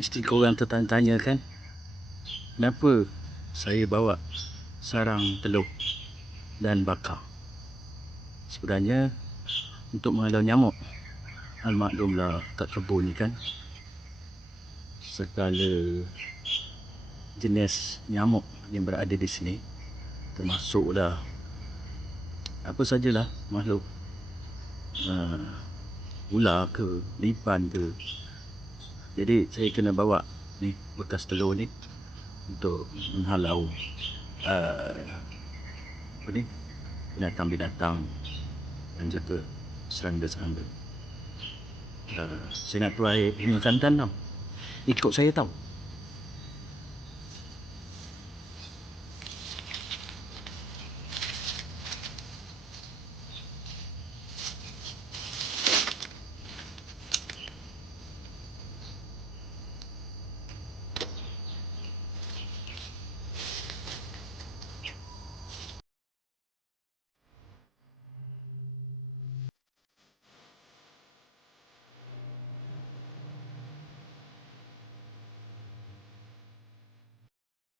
Mesti korang tertanya-tanya kan, kenapa saya bawa sarang telur dan bakar. Sebenarnya untuk menghalau nyamuk. Almaklumlah kat kebun ni kan, segala jenis nyamuk yang berada di sini, termasuklah apa sajalah makhluk, ular ke, lipan ke. Jadi saya kena bawa ni bekas telur ni untuk menghalau apa ni, binatang-binatang dan juga serangga-serangga. Saya nak tuai bunga santan tau, ikut saya tau.